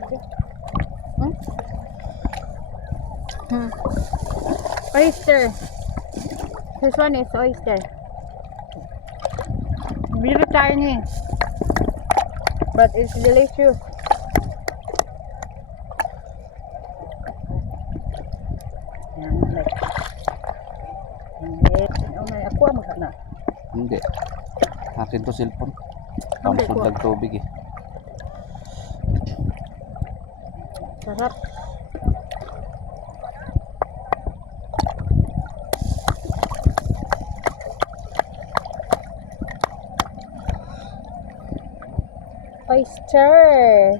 Hmm? Hmm. Oyster. This one is oyster. Very tiny, but it's delicious. Yan, like. Hindi. Oh, may aqua magkana. Hindi. Akin to cellphone. Hindi ko. Pamsundag tubig eh. Sarap. Oyster.